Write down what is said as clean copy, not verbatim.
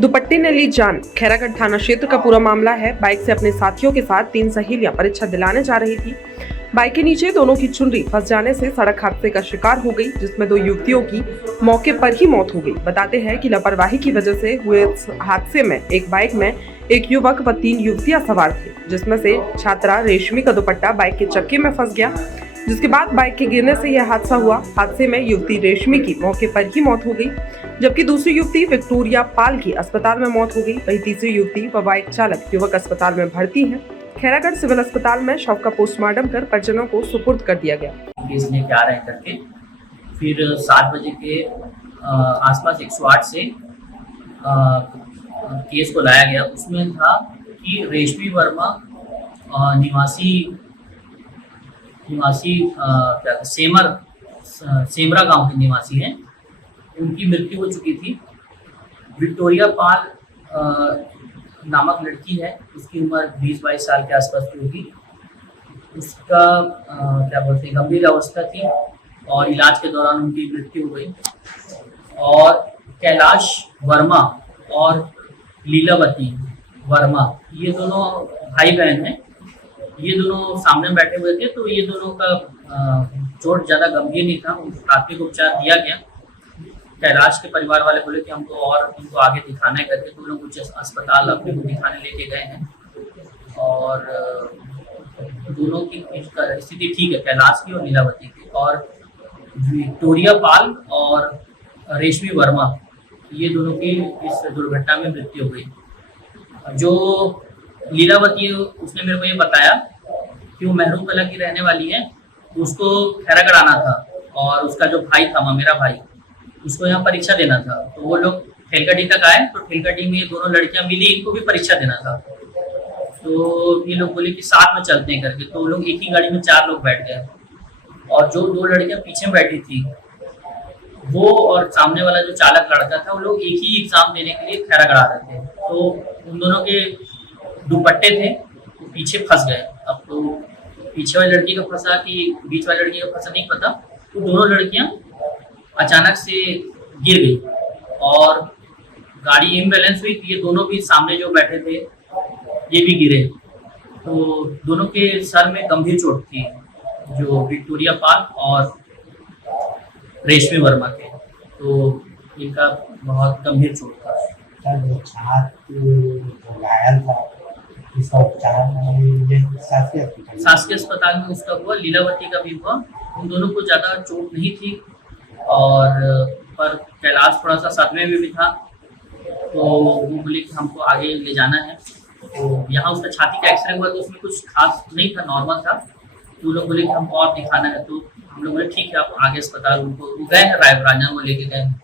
दुपट्टे ने ली जान। खैरागढ़ थाना क्षेत्र का पूरा मामला है। बाइक से अपने साथियों के साथ 3 सहेलियां परीक्षा दिलाने जा रही थी। बाइक के नीचे दोनों की चुनरी फंस जाने से सड़क हादसे का शिकार हो गई, जिसमें 2 युवतियों की मौके पर ही मौत हो गई। बताते हैं कि लापरवाही की वजह से हुए इस हादसे में एक बाइक में एक युवक व 3 युवतियां सवार थी, जिसमें से छात्रा रेशमी का दुपट्टा बाइक के चक्के में फंस गया, जिसके बाद बाइक के गिरने से यह हादसा हुआ। हादसे में युवती रेशमी की मौके पर ही मौत हो गई, जबकि दूसरी युवती विक्टोरिया पाल की अस्पताल में मौत हो गई। वहीं तीसरी युवती व बाइक चालक युवक अस्पताल में भर्ती है। खैरागढ़ सिविल अस्पताल में शव का पोस्टमार्टम कर परिजनों को सुपुर्द कर दिया गया। केस लेके आ रहे हैं करके फिर 7 बजे के आसपास 108 से केस को लाया गया। उसमें था कि रेशमी वर्मा निवासी सेमरा गांव के निवासी हैं, उनकी मृत्यु हो चुकी थी। विक्टोरिया पाल नामक लड़की है, उसकी उम्र 20-22 साल के आसपास की होगी। उसका गंभीर अवस्था थी और इलाज के दौरान उनकी मृत्यु हो गई। और कैलाश वर्मा और लीलावती वर्मा, ये दोनों भाई बहन हैं। ये दोनों सामने बैठे हुए थे, तो ये दोनों का चोट ज़्यादा गंभीर नहीं था, उनको प्राथमिक उपचार दिया गया। कैलाश के परिवार वाले बोले कि हमको इनको आगे दिखाना है करके, तो लोग कुछ अस्पताल अपने को दिखाने लेके गए हैं और दोनों की स्थिति ठीक है, कैलाश की और लीलावती की। और विक्टोरिया पाल और रेशमी वर्मा, ये दोनों की इस दुर्घटना में मृत्यु हो गई। जो लीलावती है, उसने मेरे को ये बताया कि वो महरूम कला की रहने वाली है, उसको खैरागढ़ आना था और उसका जो भाई था, मेरा भाई, उसको यहाँ परीक्षा देना था। तो वो लोग ठेलगढ़ी तक आए, तो ठेलगढ़ी में दोनों लड़कियां मिली, इनको भी परीक्षा देना था। तो ये लोग बोले कि साथ में चलते हैं करके, तो वो लोग एक ही गाड़ी में 4 लोग बैठ गए। और जो 2 लड़कियां पीछे बैठी थी, वो और सामने वाला जो चालक लड़का था, वो लोग एक ही एग्जाम देने के लिए खैरागढ़ आ रहे थे। तो उन दोनों के दुपट्टे थे, वो पीछे फंस गए। अब तो पीछे वाली लड़की का फंसा कि बीच वाली लड़की का फंसा नहीं पता। तो दोनों लड़कियां अचानक से गिर गई और गाड़ी इम्बैलेंस हुई। ये दोनों भी सामने जो बैठे थे, ये भी गिरे। तो दोनों के सर में गंभीर चोट थी, जो विक्टोरिया पाल और रेशमी वर्मा के। तो इनका बहुत गंभीर चोट था। शासकीय अस्पताल में उसका हुआ, लीलावती का भी हुआ। उन दोनों को ज्यादा चोट नहीं थी और पर कैलाश थोड़ा सा सदमे में भी था। तो वो बोले कि हमको आगे ले जाना है। तो यहाँ उसका छाती का एक्सरे हुआ, तो उसमें कुछ खास नहीं था, नॉर्मल था। तो लोग बोले कि हमको और दिखाना है, तो हम लोग बोले ठीक है, आप आगे अस्पताल, उनको गए हैं रायपुर, वो लेके गए हैं।